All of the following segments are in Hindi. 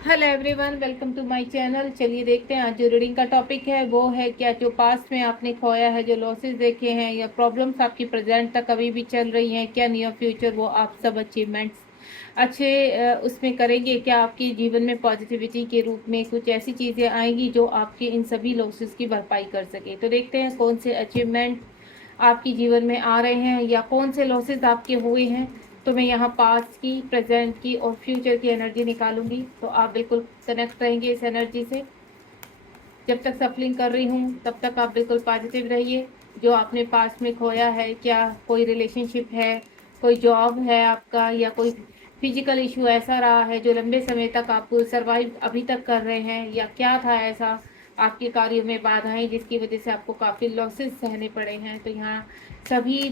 Hello everyone, welcome to my channel. चलिए देखते हैं आज जो रीडिंग का टॉपिक है वो है क्या जो पास्ट में आपने खोया है, जो लॉसेस देखे हैं या प्रॉब्लम्स आपकी प्रेजेंट तक अभी भी चल रही हैं, क्या नियर फ्यूचर वो आप सब अचीवमेंट्स अच्छे उसमें करेंगे। क्या आपके जीवन में पॉजिटिविटी के रूप में कुछ ऐसी चीज़ें आएंगी जो आपके इन सभी लॉसेस की भरपाई कर सके। तो देखते हैं कौन से अचीवमेंट आपके जीवन में आ रहे हैं या कौन से लॉसेस आपके हुए हैं। तो मैं यहाँ पास्ट की, प्रेजेंट की और फ्यूचर की एनर्जी निकालूंगी, तो आप बिल्कुल कनेक्ट रहेंगे इस एनर्जी से। जब तक सफलिंग कर रही हूँ तब तक आप बिल्कुल पॉजिटिव रहिए। जो आपने पास्ट में खोया है, क्या कोई रिलेशनशिप है, कोई जॉब है आपका, या कोई फिजिकल इशू ऐसा रहा है जो लंबे समय तक आप सर्वाइव अभी तक कर रहे हैं, या क्या था ऐसा आपके कार्यों में बाधाएं जिसकी वजह से आपको काफ़ी लॉसेस सहने पड़े हैं। तो यहाँ सभी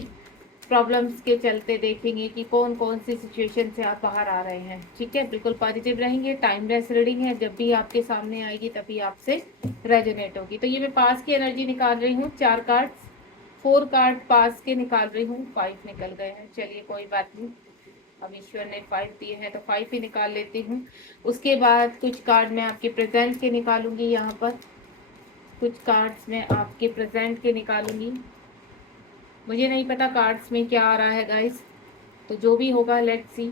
प्रॉब्लम्स के चलते देखेंगे कि कौन कौन सी सिचुएशन से आप बाहर आ रहे हैं। ठीक है, बिल्कुल पॉजिटिव रहेंगे। टाइमलेस रीडिंग है, जब भी आपके सामने आएगी तभी आपसे रेजोनेट होगी। तो ये मैं पास की एनर्जी निकाल रही हूँ, 4 कार्ड्स, 4 कार्ड पास के निकाल रही हूँ। 5 निकल गए हैं, चलिए कोई बात नहीं। अब ईश्वर ने 5 दिए हैं तो 5 ही निकाल लेती हूँ। उसके बाद कुछ कार्ड मैं आपके प्रेजेंट के निकालूंगी। यहाँ पर कुछ कार्ड्स मैं आपके प्रेजेंट के निकालूंगी। मुझे नहीं पता कार्ड्स में क्या आ रहा है गाइस, तो जो भी होगा लेट्स सी,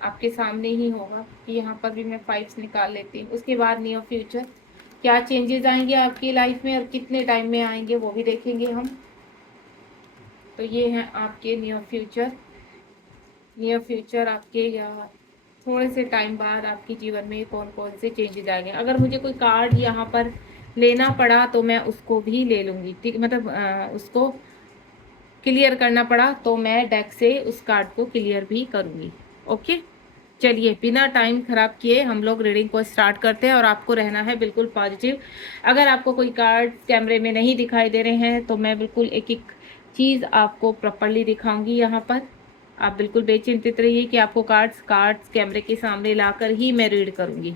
आपके सामने ही होगा कि यहाँ पर भी मैं 5 निकाल लेती हूँ। उसके बाद नियर फ्यूचर क्या चेंजेस आएंगे आपकी लाइफ में और कितने टाइम में आएंगे वो भी देखेंगे हम। तो ये हैं आपके नियर फ्यूचर। नियर फ्यूचर आपके या थोड़े से टाइम बाद आपके जीवन में कौन कौन से चेंजेस आएंगे। अगर मुझे कोई कार्ड यहाँ पर लेना पड़ा तो मैं उसको भी ले लूँगी, ठीक, मतलब उसको क्लियर करना पड़ा तो मैं डेक से उस कार्ड को क्लियर भी करूँगी। ओके, चलिए बिना टाइम खराब किए हम लोग रीडिंग को स्टार्ट करते हैं और आपको रहना है बिल्कुल पॉजिटिव। अगर आपको कोई कार्ड कैमरे में नहीं दिखाई दे रहे हैं तो मैं बिल्कुल एक एक चीज़ आपको प्रॉपरली दिखाऊंगी यहाँ पर। आप बिल्कुल बेचिंतित रहिए कि आपको कार्ड्स कार्ड्स कैमरे के सामने लाकर ही मैं रीड करूँगी।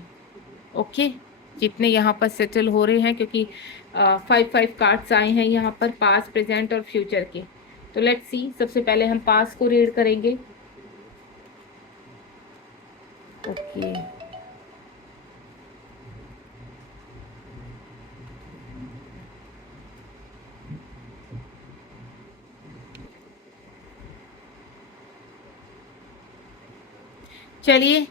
ओके, जितने यहाँ पर सेटल हो रहे हैं, क्योंकि 5 कार्ड्स आए हैं यहाँ पर पास्ट, प्रेजेंट और फ्यूचर के। तो लेट्स सी, सबसे पहले हम पास्ट को रीड करेंगे। ओके, चलिए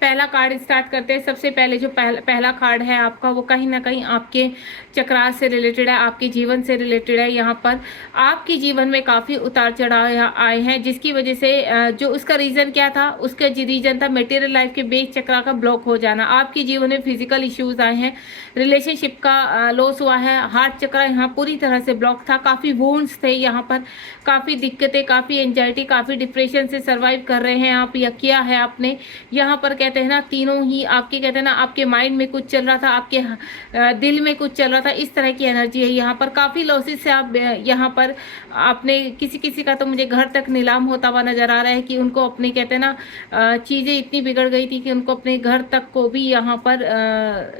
पहला कार्ड स्टार्ट करते हैं। सबसे पहले जो पहला कार्ड है आपका, वो कहीं ना कहीं आपके चक्रास से रिलेटेड है, आपके जीवन से रिलेटेड है। यहाँ पर आपके जीवन में काफ़ी उतार चढ़ाव आए हैं, जिसकी वजह से जो उसका रीज़न क्या था, उसका रीज़न था मटेरियल लाइफ के बेस चक्रा का ब्लॉक हो जाना। आपके जीवन में फिजिकल इश्यूज आए हैं, रिलेशनशिप का लॉस हुआ है, हार्ट चक्रा यहाँ पूरी तरह से ब्लॉक था, काफ़ी वुंड्स थे यहाँ पर, काफ़ी दिक्कतें, काफ़ी एंजाइटी, काफ़ी डिप्रेशन से सर्वाइव कर रहे हैं आप, या किया है आपने। यहाँ पर कहते हैं ना, तीनों ही आपके, कहते हैं ना, आपके माइंड में कुछ चल रहा था, आपके दिल में कुछ चल रहा था, इस तरह की एनर्जी है यहाँ पर। काफ़ी लॉसेस से आप यहाँ पर आपने किसी किसी का तो मुझे घर तक नीलाम होता हुआ नजर आ रहा है कि उनको अपने, कहते हैं ना, चीज़ें इतनी बिगड़ गई थी कि उनको अपने घर तक को भी यहाँ पर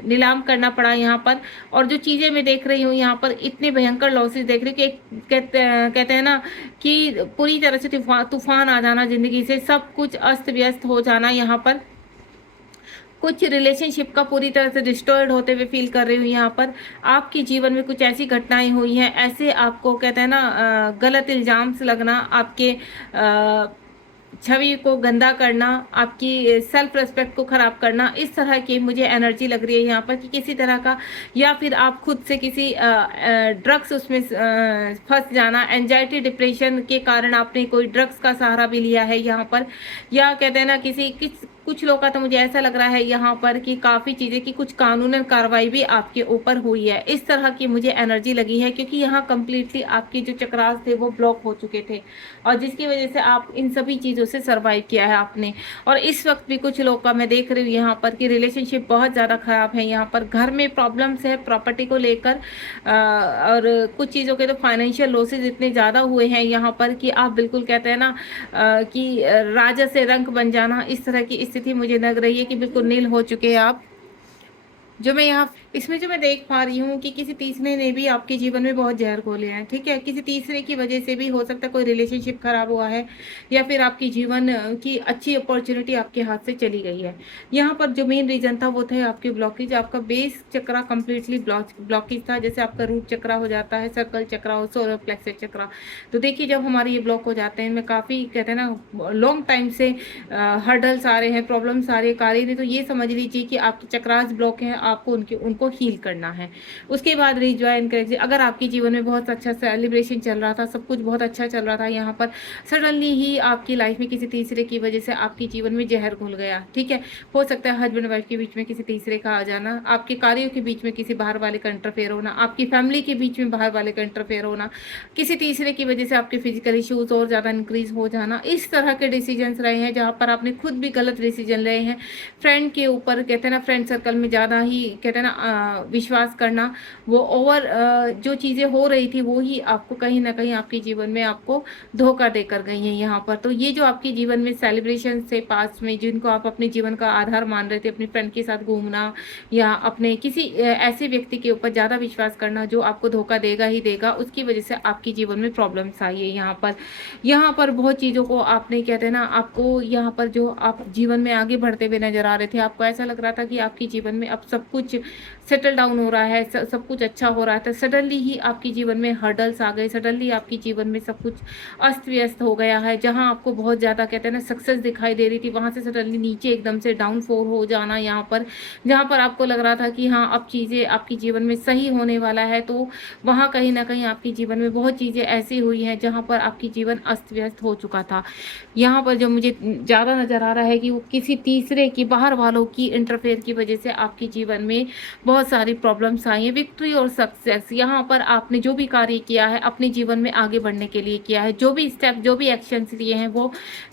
नीलाम करना पड़ा यहाँ पर। और जो चीज़ें मैं देख रही हूँ यहाँ पर, इतने भयंकर लॉसेस देख रही हूँ कि कहते हैं ना कि पूरी तरह से तूफान आ जाना, ज़िंदगी से सब कुछ अस्त व्यस्त हो जाना यहाँ पर। कुछ रिलेशनशिप का पूरी तरह से डिस्ट्रॉयड होते हुए फील कर रही हूँ यहाँ पर। आपके जीवन में कुछ ऐसी घटनाएं हुई हैं, ऐसे आपको, कहते हैं ना, गलत इल्जाम से लगना, आपके छवि को गंदा करना, आपकी सेल्फ रिस्पेक्ट को खराब करना, इस तरह की मुझे एनर्जी लग रही है यहाँ पर कि किसी तरह का, या फिर आप खुद से किसी ड्रग्स उसमें फंस जाना, एंजाइटी डिप्रेशन के कारण आपने कोई ड्रग्स का सहारा भी लिया है यहाँ पर। या कहते हैं ना, कुछ लोगों का तो मुझे ऐसा लग रहा है यहाँ पर कि काफ़ी चीज़ें की कुछ कानूनन कार्रवाई भी आपके ऊपर हुई है, इस तरह की मुझे एनर्जी लगी है। क्योंकि यहाँ कम्प्लीटली आपके जो चक्रास थे वो ब्लॉक हो चुके थे, और जिसकी वजह से आप इन सभी चीज़ों से सर्वाइव किया है आपने। और इस वक्त भी कुछ लोग का मैं देख रही हूँ यहाँ पर कि रिलेशनशिप बहुत ज़्यादा ख़राब है यहाँ पर, घर में प्रॉब्लम्स है प्रॉपर्टी को लेकर, और कुछ चीज़ों के तो फाइनेंशियल लॉसेज इतने ज़्यादा हुए हैं यहाँ पर कि आप बिल्कुल, कहते हैं ना, कि राजा से रंक बन जाना, इस तरह की स्थिति मुझे लग रही है कि बिल्कुल नील हो चुके हैं आप। जो मैं यहाँ इसमें जो मैं देख पा रही हूँ कि किसी तीसरे ने भी आपके जीवन में बहुत ज़हर घोले हैं, ठीक है? किसी तीसरे की वजह से भी हो सकता है कोई रिलेशनशिप खराब हुआ है, या फिर आपकी जीवन की अच्छी अपॉर्चुनिटी आपके हाथ से चली गई है। यहाँ पर जो मेन रीज़न था वो थे आपके ब्लॉकेज, आपका बेस चक्रा कंप्लीटली ब्लॉकेज था। जैसे आपका रूट चक्रा हो जाता है, सर्कल चक्रा हो, सोलर प्लेक्सस चक्रा। तो देखिए जब हमारे ये ब्लॉक हो जाते हैं, मैं काफ़ी कहते हैं ना लॉन्ग टाइम से हर्डल्स आ रहे हैं, प्रॉब्लम्स आ रही है, कार्य नहीं, तो ये समझ लीजिए कि आपके चक्रास ब्लॉक हैं, आपको उनको हील करना है। उसके बाद रिज्वाइन करें। अगर आपके जीवन में बहुत अच्छा सेलिब्रेशन चल रहा था, सब कुछ बहुत अच्छा चल रहा था, यहाँ पर सडनली ही आपकी लाइफ में किसी तीसरे की वजह से आपके जीवन में जहर घुल गया, ठीक है? हो सकता है हस्बैंड वाइफ के बीच में किसी तीसरे का आ जाना, आपके कार्यों के बीच में किसी बाहर वाले का इंटरफेयर होना, आपकी फैमिली के बीच में बाहर वाले का इंटरफेयर होना, किसी तीसरे की वजह से आपके फिजिकल इश्यूज और ज़्यादा इंक्रीज हो जाना। इस तरह के डिसीजंस रहे हैं जहाँ पर आपने खुद भी गलत डिसीजन रहे हैं। फ्रेंड के ऊपर कहते हैं ना, फ्रेंड सर्कल में ज़्यादा ही कहते हैं ना विश्वास करना, वो ओवर जो चीज़ें हो रही थी वो ही आपको कहीं ना कहीं आपके जीवन में आपको धोखा देकर गई हैं यहाँ पर। तो ये जो आपके जीवन में सेलिब्रेशन से पास में जिनको आप अपने जीवन का आधार मान रहे थे, अपनी फ्रेंड के साथ घूमना या अपने किसी ऐसे व्यक्ति के ऊपर ज़्यादा विश्वास करना जो आपको धोखा देगा ही देगा, उसकी वजह से आपके जीवन में प्रॉब्लम्स आई है यहाँ पर। यहाँ पर बहुत चीज़ों को आपने कहते हैं ना, आपको यहाँ पर जो आप जीवन में आगे बढ़ते हुए नजर आ रहे थे, आपको ऐसा लग रहा था कि आपके जीवन में अब सब कुछ सेटल डाउन हो रहा है, सब कुछ अच्छा हो रहा था। सडनली ही आपके जीवन में हर्डल्स आ गए, सडनली आपके जीवन में सब कुछ अस्त व्यस्त हो गया है। जहाँ आपको बहुत ज़्यादा कहते हैं ना सक्सेस दिखाई दे रही थी, वहाँ से सडनली नीचे एकदम से डाउनफॉल हो जाना यहाँ पर। जहाँ पर आपको लग रहा था कि हाँ अब चीज़ें आपके जीवन में सही होने वाला है, तो वहाँ कहीं ना कहीं आपके जीवन में बहुत चीज़ें ऐसी हुई हैं जहाँ पर आपकी जीवन अस्त व्यस्त हो चुका था। यहाँ पर जो मुझे ज़्यादा नज़र आ रहा है कि वो किसी तीसरे की, बाहर वालों की इंटरफेयर की वजह से आपके जीवन में बहुत सारी प्रॉब्लम्स आई हैं। विक्ट्री और सक्सेस, यहाँ पर आपने जो भी कार्य किया है अपने जीवन में आगे बढ़ने के लिए किया है, जो भी स्टेप, जो भी एक्शंस लिए हैं वो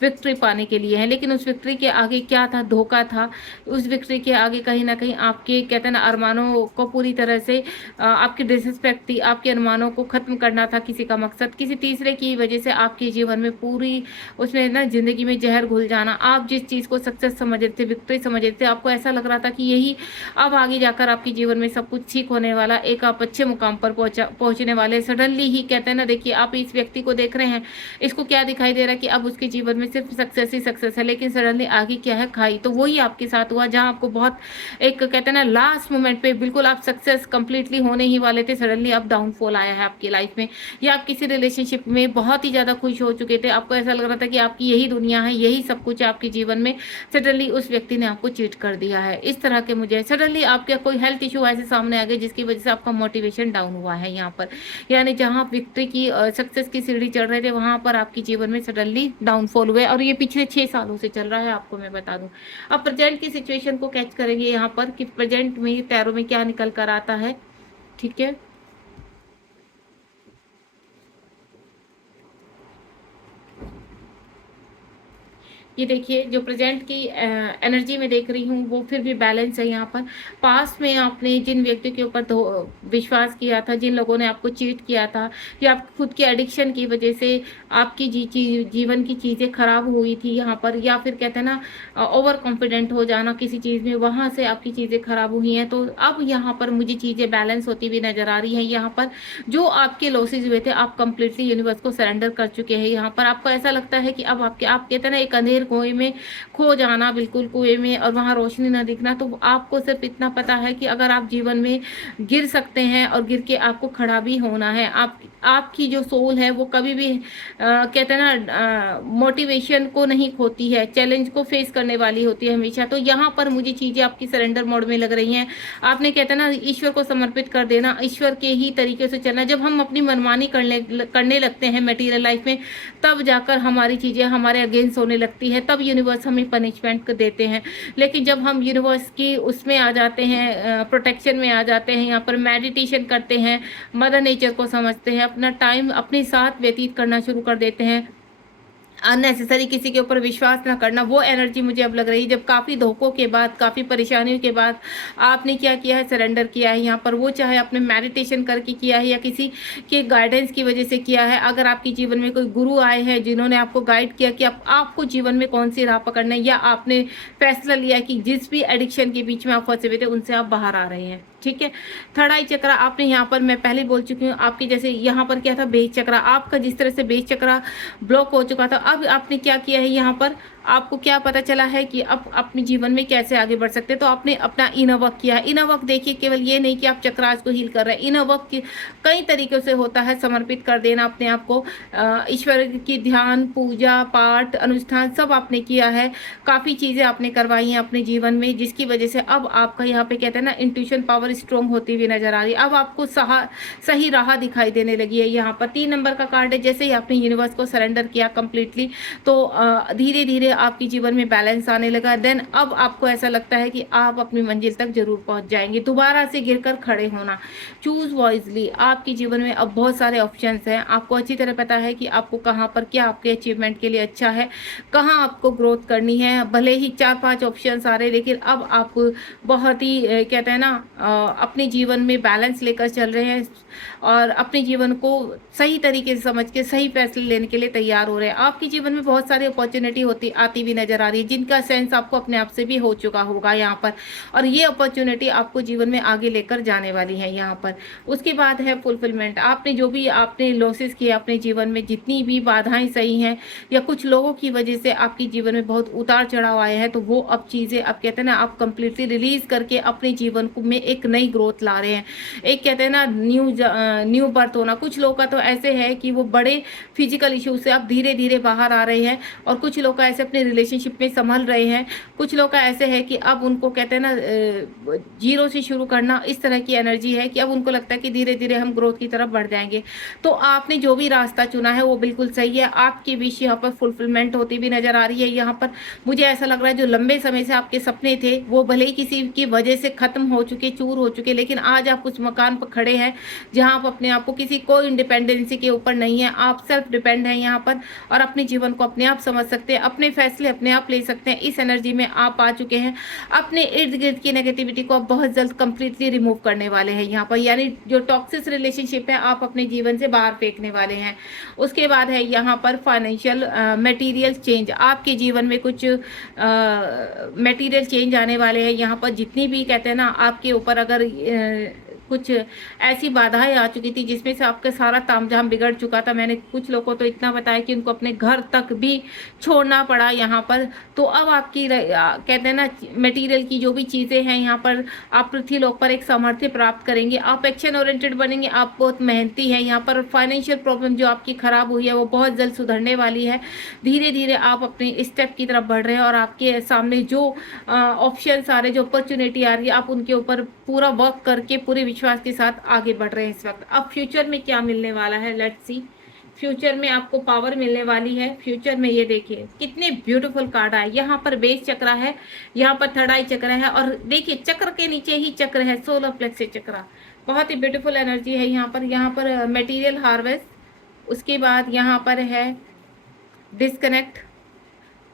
विक्ट्री पाने के लिए हैं। लेकिन उस विक्ट्री के आगे क्या था? धोखा था। उस विक्ट्री के आगे कहीं ना कहीं आपके कहते हैं ना अरमानों को पूरी तरह से आपकी डिसरिस्पेक्ट थी, आपके अरमानों को खत्म करना था किसी का मकसद। किसी तीसरे की वजह से आपके जीवन में पूरी उसमें ना जिंदगी में जहर घुल जाना। आप जिस चीज़ को सक्सेस समझ रहे थे, विक्ट्री समझ रहे थे, आपको ऐसा लग रहा था कि यही अब आगे जाकर आपके जीवन में सब कुछ ठीक होने वाला, एक आप अच्छे मुकाम पर पहुंचने वाले। सडनली ही कहते हैं ना, देखिए आप इस व्यक्ति को देख रहे हैं, इसको क्या दिखाई दे रहा है कि अब उसके जीवन में सिर्फ सक्सेस ही सक्सेस है, लेकिन सडनली आगे क्या है? खाई। तो वही आपके साथ हुआ, जहां आपको बहुत एक कहते हैं ना लास्ट मोमेंट पे बिल्कुल आप सक्सेस कंप्लीटली होने ही वाले थे, सडनली अब डाउनफॉल आया है आपकी लाइफ में। या आप किसी रिलेशनशिप में बहुत ही ज्यादा खुश हो चुके थे, आपको ऐसा लग रहा था कि आपकी यही दुनिया है, यही सब कुछ है आपके जीवन में, सडनली उस व्यक्ति ने आपको चीट कर दिया है। इस तरह के मुझे सडनली आपका कोई हेल्थ इशू ऐसे सामने आ गए जिसकी वजह से आपका मोटिवेशन डाउन हुआ है यहाँ पर। यानी जहाँ आप विक्ट्री की सक्सेस की सीढ़ी चढ़ रहे थे, वहां पर आपके जीवन में सडनली डाउनफॉल हुए, और ये पिछले 6 सालों से चल रहा है, आपको मैं बता दूं। अब प्रेजेंट की सिचुएशन को कैच करेंगे यहाँ पर कि प्रेजेंट में टैरो में क्या निकल कर आता है, ठीक है? ये देखिए जो प्रेजेंट की एनर्जी में देख रही हूँ वो फिर भी बैलेंस है यहाँ पर। पास्ट में आपने जिन व्यक्तियों के ऊपर विश्वास किया था, जिन लोगों ने आपको चीट किया था, या आप खुद के एडिक्शन की वजह से आपकी जीवन की चीज़ें खराब हुई थी यहाँ पर, या फिर कहते हैं ना ओवर कॉन्फिडेंट हो जाना किसी चीज़ में, वहाँ से आपकी चीज़ें खराब हुई हैं। तो अब यहाँ पर मुझे चीज़ें बैलेंस होती हुई नजर आ रही हैं। यहाँ पर जो आपके लॉसेज हुए थे, आप कंप्लीटली यूनिवर्स को सरेंडर कर चुके हैं। यहाँ पर आपको ऐसा लगता है कि अब आप कहते हैं ना एक अंधेर कुएं में खो जाना, बिल्कुल कुएं में, और वहां रोशनी न दिखना। तो आपको सिर्फ इतना पता है कि अगर आप जीवन में गिर सकते हैं और गिर के आपको खड़ा भी होना है। आपकी जो सोल है वो कभी भी कहते हैं ना मोटिवेशन को नहीं खोती है, चैलेंज को फेस करने वाली होती है हमेशा। तो यहाँ पर मुझे चीजें आपकी सरेंडर मोड में लग रही हैं। आपने कहते हैं ना ईश्वर को समर्पित कर देना, ईश्वर के ही तरीके से चलना। जब हम अपनी मनमानी करने लगते हैं मटेरियल लाइफ में, तब जाकर हमारी चीजें हमारे अगेंस्ट होने लगती है, तब यूनिवर्स हमें पनिशमेंट देते हैं। लेकिन जब हम यूनिवर्स की उसमें आ जाते हैं, प्रोटेक्शन में आ जाते हैं, यहाँ पर मेडिटेशन करते हैं, मदर नेचर को समझते हैं, अपना टाइम अपने साथ व्यतीत करना शुरू कर देते हैं, अननेसेसरी किसी के ऊपर विश्वास ना करना, वो एनर्जी मुझे अब लग रही है। जब काफ़ी धोखों के बाद, काफ़ी परेशानियों के बाद आपने क्या किया है, सरेंडर किया है यहाँ पर, वो चाहे आपने मेडिटेशन करके किया है या किसी के गाइडेंस की वजह से किया है। अगर आपके जीवन में कोई गुरु आए हैं जिन्होंने आपको गाइड किया कि आपको जीवन में कौन सी राह पकड़ना है, या आपने फैसला लिया कि जिस भी एडिक्शन के बीच में आप फंसे हुए थे उनसे आप बाहर आ रहे हैं, ठीक है। थर्ड आई चक्रा आपने यहाँ पर, मैं पहले बोल चुकी हूँ, आपके जैसे यहाँ पर क्या था, बेस चक्रा, आपका जिस तरह से बेस चक्रा ब्लॉक हो चुका था, अब आपने क्या किया है यहाँ पर, आपको क्या पता चला है कि अब अपने जीवन में कैसे आगे बढ़ सकते हैं। तो आपने अपना इनर वर्क किया। इनर वर्क देखिए, केवल ये नहीं कि आप चक्रास को हील कर रहे हैं, इनर वर्क कई तरीकों से होता है। समर्पित कर देना अपने आप को ईश्वर की, ध्यान, पूजा पाठ, अनुष्ठान सब आपने किया है, काफ़ी चीज़ें आपने करवाई हैं अपने जीवन में, जिसकी वजह से अब आपका यहाँ पे कहते हैं ना इंट्यूशन पावर स्ट्रॉन्ग होती हुई नजर आ रही है। अब आपको सही राह दिखाई देने लगी है। यहाँ पर 3 नंबर का कार्ड है। जैसे ही आपने यूनिवर्स को सरेंडर किया कंप्लीटली, तो धीरे धीरे आपके जीवन में बैलेंस आने लगा। देन अब आपको ऐसा लगता है कि आप अपनी मंजिल तक जरूर पहुंच जाएंगे। दोबारा से गिरकर खड़े होना, चूज वॉइजली। आपके जीवन में अब बहुत सारे ऑप्शंस हैं। आपको अच्छी तरह पता है कि आपको कहाँ पर क्या आपके अचीवमेंट के लिए अच्छा है, कहाँ आपको ग्रोथ करनी है। भले ही 4-5 ऑप्शंस आ रहे, लेकिन अब आप बहुत ही कहते हैं ना अपने जीवन में बैलेंस लेकर चल रहे हैं और अपने जीवन को सही तरीके से समझ के सही फैसले लेने के लिए तैयार हो रहे हैं। आपके जीवन में बहुत सारी अपॉर्चुनिटी आती हुई नजर आ रही है, जिनका सेंस आपको अपने आप से भी हो चुका होगा यहाँ पर, और ये अपॉर्चुनिटी आपको जीवन में आगे लेकर जाने वाली है यहाँ पर। उसके बाद है फुलफिलमेंट। आपने जो भी आपने लॉसेस किए अपने जीवन में, जितनी भी बाधाएं सही हैं या कुछ लोगों की वजह से आपके जीवन में बहुत उतार चढ़ाव आए हैं, तो वो अब चीज़ें अब कहते हैं ना आप कंप्लीटली रिलीज करके अपने जीवन को में एक नई ग्रोथ ला रहे हैं। एक कहते हैं ना न्यू बर्थ होना। कुछ लोगों का तो ऐसे है कि वो बड़े फिजिकल इश्यूज से अब धीरे धीरे बाहर आ रहे हैं, और कुछ लोग का ऐसे अपने रिलेशनशिप में संभल रहे हैं। कुछ लोग का ऐसे है कि अब उनको कहते हैं ना जीरो से शुरू करना, इस तरह की एनर्जी है कि अब उनको लगता है कि धीरे धीरे हम ग्रोथ की तरफ बढ़ जाएंगे। तो आपने जो भी रास्ता चुना है वो बिल्कुल सही है। आपकी विश यहाँ पर फुलफिलमेंट होती भी नजर आ रही है। यहाँ पर मुझे ऐसा लग रहा है जो लंबे समय से आपके सपने थे वो भले ही किसी की वजह से खत्म हो चुके, चूर हो चुके, लेकिन आज आप उस मकान पर खड़े हैं जहां आप अपने आप को किसी कोई इंडिपेंडेंसी के ऊपर नहीं है, आप सेल्फ डिपेंड हैं यहाँ पर, और अपने जीवन को अपने आप समझ सकते हैं, अपने फैसले अपने आप ले सकते हैं। इस एनर्जी में आप आ चुके हैं। अपने इर्द गिर्द की नेगेटिविटी को आप बहुत जल्द कंप्लीटली रिमूव करने वाले हैं यहाँ पर, यानी जो टॉक्सिक रिलेशनशिप है आप अपने जीवन से बाहर फेंकने वाले हैं। उसके बाद है यहाँ पर फाइनेंशियल मटेरियल चेंज। आपके जीवन में कुछ मटेरियल चेंज आने वाले हैं यहाँ पर। जितनी भी कहते हैं ना आपके ऊपर अगर कुछ ऐसी बाधाएं आ चुकी थी जिसमें से आपका सारा तामझाम बिगड़ चुका था। मैंने कुछ लोगों को तो इतना बताया कि उनको अपने घर तक भी छोड़ना पड़ा यहाँ पर। तो अब आपकी कहते हैं ना मटेरियल की जो भी चीज़ें हैं यहाँ पर, आप पृथ्वी लोक पर एक सामर्थ्य प्राप्त करेंगे। आप एक्शन ओरिएंटेड बनेंगे, आप बहुत मेहनती हैं यहाँ पर। फाइनेंशियल प्रॉब्लम जो आपकी खराब हुई है वो बहुत जल्द सुधरने वाली है। धीरे धीरे आप अपने स्टेप की तरफ बढ़ रहे हैं, और आपके सामने जो ऑप्शन आ रहे, जो अपॉर्चुनिटी आ रही है, आप उनके ऊपर पूरा वर्क करके पूरे विश्वास के साथ आगे बढ़ रहे हैं इस वक्त। अब फ्यूचर में क्या मिलने वाला है, लेट्स सी। फ्यूचर में आपको पावर मिलने वाली है। फ्यूचर में ये देखिए कितने ब्यूटीफुल कार्ड आए। यहाँ पर बेस चक्र है, यहाँ पर थर्ड आई चक्र है, और देखिए चक्र के नीचे ही चक्र है, सोलर प्लेक्स चक्र। बहुत ही ब्यूटीफुल एनर्जी है यहाँ पर मटेरियल हार्वेस्ट। उसके बाद यहाँ पर है डिस्कनेक्ट।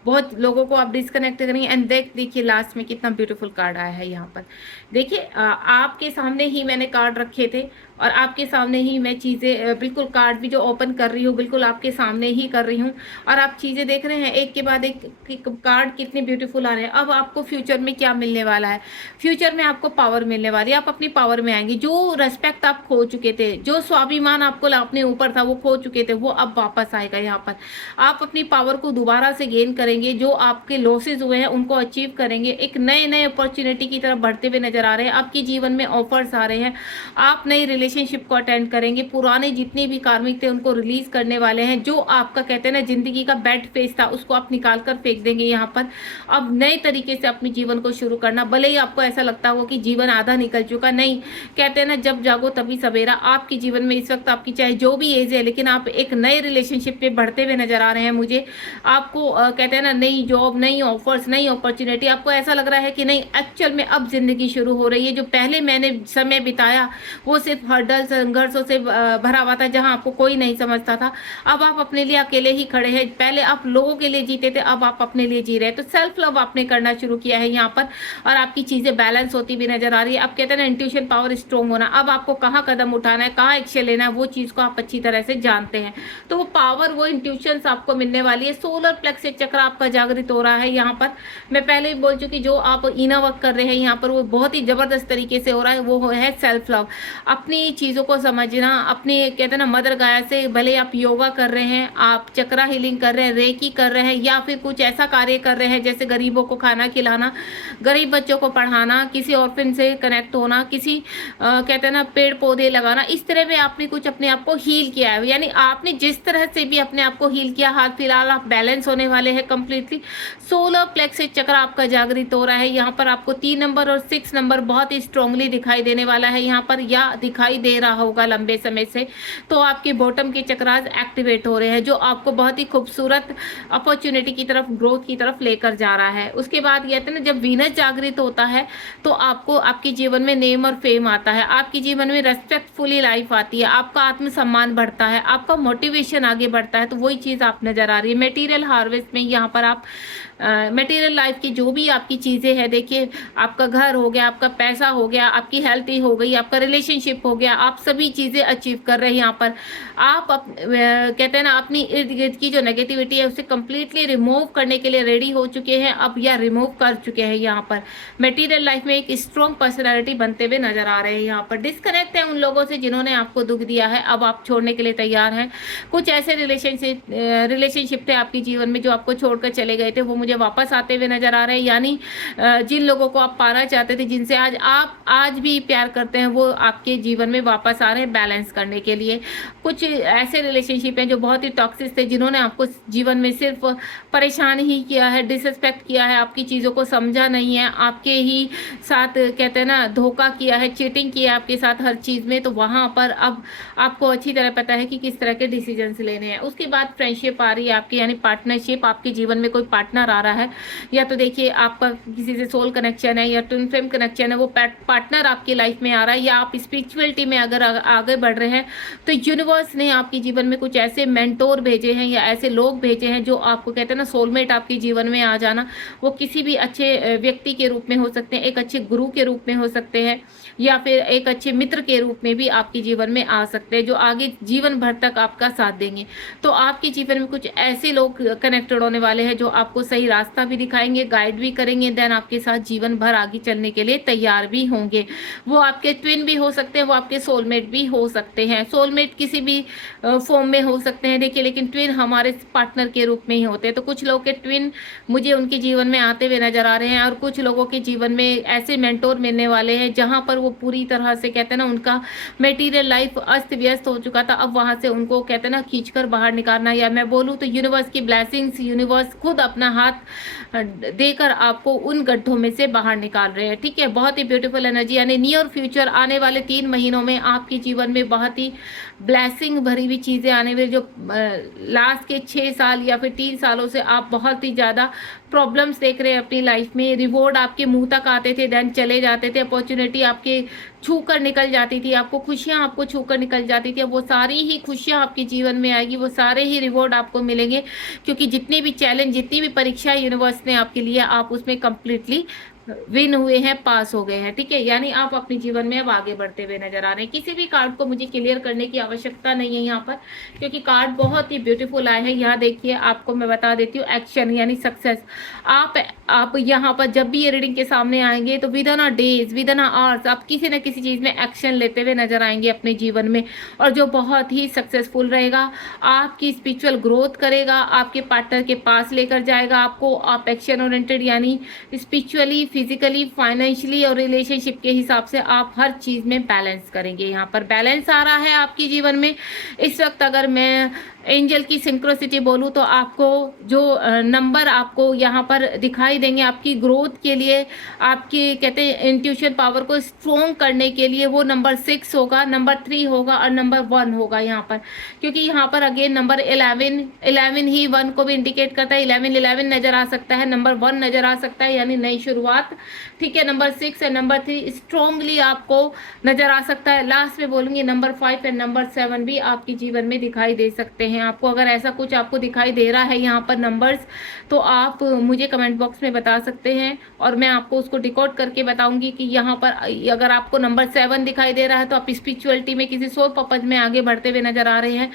बहुत लोगों को आप डिस्कनेक्ट करेंगे। एंड देखिए लास्ट में कितना ब्यूटीफुल कार्ड आया है यहाँ पर। देखिए आपके सामने ही मैंने कार्ड रखे थे, और आपके सामने ही मैं चीज़ें बिल्कुल कार्ड भी जो ओपन कर रही हूँ बिल्कुल आपके सामने ही कर रही हूँ, और आप चीज़ें देख रहे हैं एक के बाद एक कार्ड कितने ब्यूटीफुल आ रहे हैं। अब आपको फ्यूचर में क्या मिलने वाला है, फ्यूचर में आपको पावर मिलने वाली है। आप अपनी पावर में आएंगे। जो रेस्पेक्ट आप खो चुके थे, जो स्वाभिमान आपको अपने ऊपर था वो खो चुके थे, वो अब वापस आएगा यहाँ पर। आप अपनी पावर को दोबारा से गेन करेंगे, जो आपके लॉसेज हुए हैं उनको अचीव करेंगे, एक नए अपॉर्चुनिटी की तरफ बढ़ते हुए नजर आ रहे हैं। आपके जीवन में ऑफर्स आ रहे हैं, आप नई रिलेशनशिप को अटेंड करेंगे, पुराने जितने भी कार्मिक थे उनको रिलीज करने वाले हैं। जो आपका कहते हैं ना जिंदगी का बैड फेस था उसको आप निकाल कर फेंक देंगे यहाँ पर। अब नए तरीके से अपने जीवन को शुरू करना। भले ही आपको ऐसा लगता हो कि जीवन आधा निकल चुका, नहीं, कहते हैं ना जब जागो तभी सवेरा। आपके जीवन में इस वक्त आपकी चाहे जो भी एज है, लेकिन आप एक नए रिलेशनशिप पे बढ़ते हुए नजर आ रहे हैं। मुझे आपको कहते हैं हैं ना, नई जॉब, नई ऑफर्स, नई अपॉर्चुनिटी, आपको ऐसा लग रहा है कि नहीं एक्चुअल में अब जिंदगी शुरू हो रही है। जो पहले मैंने समय बिताया वो सिर्फ हर्डल संघर्षों से भरा हुआ था, जहां आपको कोई नहीं समझता था। अब आप अपने लिए अकेले ही खड़े हैं। पहले आप लोगों के लिए जीते थे, अब आप अपने लिए जी रहे हैं। तो सेल्फ लव आपने करना शुरू किया है यहाँ पर, और आपकी चीजें बैलेंस होती भी नजर आ रही है। अब कहते हैं ना इंट्यूशन पावर स्ट्रॉन्ग होना, अब आपको कहाँ कदम उठाना है, कहाँ एक्शन लेना है, वो चीज को आप अच्छी तरह से जानते हैं। तो वो पावर, वो इंट्यूशन आपको मिलने वाली है। सोलर प्लेक्स चक्र आपका जागृत हो रहा है यहाँ पर। मैं पहले भी बोल चुकी, जो आप इनर वर्क कर रहे हैं यहाँ पर वो बहुत ही जबरदस्त तरीके से हो रहा है। वो है सेल्फ लव, अपनी चीजों को समझना। अपने कहते हैं ना मदर गाया से, भले आप योगा कर रहे हैं, आप चक्रा हीलिंग कर रहे हैं, रेकी कर रहे हैं, या फिर कुछ ऐसा कार्य कर रहे हैं जैसे गरीबों को खाना खिलाना, गरीब बच्चों को पढ़ाना, किसी ऑर्फन से कनेक्ट होना, किसी कहते हैं ना पेड़ पौधे लगाना, इस तरह में आपने कुछ अपने आप को हील किया है। यानी आपने जिस तरह से भी अपने आप को हील किया, हाल फिलहाल आप बैलेंस होने वाले हैं कंप्लीटली। सोलर प्लेक्स चक्र आपका जागृत हो रहा है यहाँ पर। आपको 3 नंबर और 6 नंबर बहुत ही स्ट्रांगली दिखाई देने वाला है यहाँ पर, या दिखाई दे रहा होगा लंबे समय से। तो आपके बॉटम के चक्रास एक्टिवेट हो रहे हैं, जो आपको बहुत ही खूबसूरत अपॉर्चुनिटी की तरफ, ग्रोथ की तरफ लेकर जा रहा है। उसके बाद कहते हैं ना जब वीनस जागृत होता है तो आपको आपके जीवन में नेम और फेम आता है, आपके जीवन में रेस्पेक्टफुली लाइफ आती है, आपका आत्मसम्मान बढ़ता है, आपका मोटिवेशन आगे बढ़ता है। तो वही चीज आप नजर आ रही है मेटीरियल हार्वेस्ट में। यहाँ पर आप मटेरियल लाइफ की जो भी आपकी चीज़ें हैं, देखिए आपका घर हो गया, आपका पैसा हो गया, आपकी हेल्थ ही हो गई, आपका रिलेशनशिप हो गया, आप सभी चीज़ें अचीव कर रहे हैं यहाँ पर। आप कहते हैं ना अपनी इर्द गिर्द की जो नेगेटिविटी है उसे कंप्लीटली रिमूव करने के लिए रेडी हो चुके हैं अब, या रिमूव कर चुके हैं यहाँ पर। मटेरियल लाइफ में एक स्ट्रॉन्ग पर्सनैलिटी बनते हुए नजर आ रहे हैं यहाँ पर। डिस्कनेक्ट है उन लोगों से जिन्होंने आपको दुख दिया है, अब आप छोड़ने के लिए तैयार हैं। कुछ ऐसे रिलेशनशिप थे आपके जीवन में जो आपको छोड़कर चले गए थे, वो मुझे वापस आते हुए नजर आ रहे हैं। यानी जिन लोगों को आप पाना चाहते थे, जिनसे आज भी प्यार करते हैं, वो आपके जीवन में वापस आ रहे हैं बैलेंस करने के लिए। कुछ ऐसे रिलेशनशिप हैं जो बहुत ही टॉक्सिक थे, जिन्होंने आपको जीवन में सिर्फ परेशान ही किया है, डिसरिस्पेक्ट किया है, आपकी चीज़ों को समझा नहीं है, आपके ही साथ कहते हैं ना धोखा किया है, चीटिंग किया है आपके साथ हर चीज़ में। तो वहाँ पर अब आपको अच्छी तरह पता है कि किस तरह के डिसीजंस लेने हैं। उसके बाद फ्रेंडशिप आ रही है आपकी, यानी पार्टनरशिप। आपके जीवन में कोई पार्टनर आ रहा है, या तो देखिए आपका किसी से सोल कनेक्शन है या ट्विन फ्लेम कनेक्शन है, वो पार्टनर आपकी लाइफ में आ रहा है। या आप स्पिरिचुअलिटी में अगर आगे बढ़ रहे हैं तो यूनिवर्स ने आपके जीवन में कुछ ऐसे मेंटोर भेजे हैं या ऐसे लोग भेजे हैं जो आपको कहते हैं ना सोलमेट आपके जीवन में आ जाना। वो किसी भी अच्छे व्यक्ति के रूप में हो सकते हैं, एक अच्छे गुरु के रूप में हो सकते हैं, या फिर एक अच्छे मित्र के रूप में भी आपके जीवन में आ सकते हैं, जो आगे जीवन भर तक आपका साथ देंगे। तो आपके जीवन में कुछ ऐसे लोग कनेक्टेड होने वाले हैं जो आपको सही रास्ता भी दिखाएंगे, गाइड भी करेंगे, देन आपके साथ जीवन भर आगे चलने के लिए तैयार भी होंगे। वो आपके ट्विन भी हो सकते हैं, वो आपके सोलमेट भी हो सकते हैं। सोलमेट किसी भी फॉर्म में हो सकते हैं देखिए, लेकिन ट्विन हमारे पार्टनर के रूप में ही होते हैं। तो कुछ लोग के ट्विन मुझे उनके जीवन में आते हुए नजर आ रहे हैं, और कुछ लोगों के जीवन में ऐसे मेंटोर मिलने वाले हैं जहां पर वो पूरी तरह से कहते हैं ना उनका मटेरियल लाइफ अस्त व्यस्त हो चुका था, अब वहां से उनको कहते हैं ना खींचकर बाहर निकालना, या मैं बोलूँ तो यूनिवर्स की ब्लेसिंग्स, यूनिवर्स खुद अपना हाथ देकर आपको उन गड्ढों में से बाहर निकाल रहे हैं। ठीक है, बहुत ही ब्यूटीफुल एनर्जी। यानी नियर फ्यूचर आने वाले 3 महीनों में आपके जीवन में बहुत ही ब्लेसिंग भरी हुई चीजें आने वाली। जो लास्ट के 6 साल या फिर 3 सालों से आप बहुत ही ज्यादा प्रॉब्लम्स देख रहे हैं अपनी लाइफ में, रिवॉर्ड आपके मुंह तक आते थे देन चले जाते थे, अपॉर्चुनिटी आपके छू कर निकल जाती थी, आपको खुशियां आपको छू कर निकल जाती थी, वो सारी ही खुशियां आपके जीवन में आएगी, वो सारे ही रिवॉर्ड आपको मिलेंगे, क्योंकि जितने भी चैलेंज, जितनी भी परीक्षा यूनिवर्स ने आपके लिए, आप उसमें कंप्लीटली विन हुए हैं, पास हो गए हैं। ठीक है, यानी आप अपने जीवन में अब आगे बढ़ते हुए नजर आ रहे हैं। किसी भी कार्ड को मुझे क्लियर करने की आवश्यकता नहीं है यहाँ पर, क्योंकि कार्ड बहुत ही ब्यूटीफुल आए हैं। यहाँ देखिए, आपको मैं बता देती हूँ, एक्शन यानी सक्सेस। आप यहाँ पर जब भी ये रीडिंग के सामने आएंगे तो with in a days, with in a hours आप किसी न किसी चीज में एक्शन लेते हुए नजर आएंगे अपने जीवन में, और जो बहुत ही सक्सेसफुल रहेगा, आपकी स्पिरिचुअल ग्रोथ करेगा, आपके पार्टनर के पास लेकर जाएगा आपको। आप एक्शन ओरिएंटेड यानी स्पिरिचुअली, फिजिकली, फाइनेंशियली और रिलेशनशिप के हिसाब से आप हर चीज में बैलेंस करेंगे। यहाँ पर बैलेंस आ रहा है आपके जीवन में इस वक्त। अगर मैं एंजल की सिंक्रोसिटी बोलूँ तो आपको जो नंबर आपको यहाँ पर दिखाई देंगे आपकी ग्रोथ के लिए, आपकी कहते हैं इंट्यूशन पावर को स्ट्रोंग करने के लिए, वो नंबर 6 होगा, नंबर 3 होगा और नंबर 1 होगा यहाँ पर। क्योंकि यहाँ पर अगेन नंबर 11 ही 1 को भी इंडिकेट करता है। 11 नजर आ सकता है, नंबर 1 नजर आ सकता है यानी नई शुरुआत, ठीक है। नंबर 6 और नंबर 3 स्ट्रोंगली आपको नजर आ सकता है। लास्ट में बोलूंगी नंबर 5 और नंबर 7 भी आपके जीवन में दिखाई दे सकते हैं। आपको अगर ऐसा कुछ आपको दिखाई दे रहा है यहाँ पर नंबर्स, तो आप मुझे कमेंट बॉक्स में बता सकते हैं और मैं आपको उसको डिकोड करके बताऊंगी कि यहाँ पर अगर आपको नंबर 7 दिखाई दे रहा है तो आप स्पिरिचुअलिटी में किसी सोल पर्पज में आगे बढ़ते हुए नजर आ रहे हैं।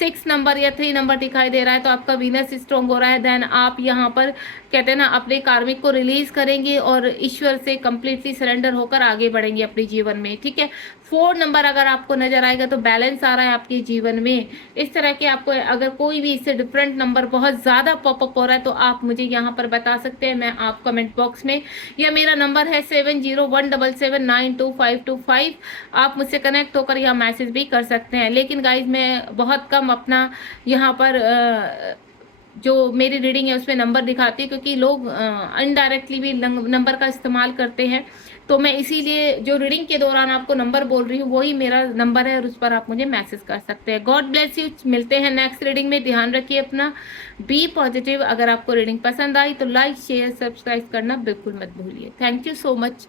6 नंबर या 3 नंबर दिखाई दे रहा है तो आपका वीनस स्ट्रॉन्ग हो रहा है। देन आप यहाँ पर कहते हैं ना अपने कार्मिक को रिलीज करेंगे और ईश्वर से कंप्लीटली सरेंडर होकर आगे बढ़ेंगे अपने जीवन में, ठीक है। 4 नंबर अगर आपको नजर आएगा तो बैलेंस आ रहा है आपके जीवन में। इस तरह के आपको अगर कोई भी इससे डिफरेंट नंबर बहुत ज्यादा पॉपअप हो रहा है तो आप मुझे यहाँ पर बता सकते हैं, मैं आप कमेंट बॉक्स में, या मेरा नंबर है 7017792525, आप मुझसे कनेक्ट होकर यहाँ मैसेज भी कर सकते हैं। लेकिन गाइज मैं बहुत कम अपना यहाँ पर जो मेरी रीडिंग है उसमें नंबर दिखाती है, क्योंकि लोग इनडायरेक्टली भी नंबर का इस्तेमाल करते हैं। तो मैं इसीलिए जो रीडिंग के दौरान आपको नंबर बोल रही हूँ वही मेरा नंबर है और उस पर आप मुझे मैसेज कर सकते हैं। गॉड ब्लेस यू, मिलते हैं नेक्स्ट रीडिंग में। ध्यान रखिए अपना, बी पॉजिटिव। अगर आपको रीडिंग पसंद आई तो लाइक शेयर सब्सक्राइब करना बिल्कुल मत भूलिए। Thank you so much.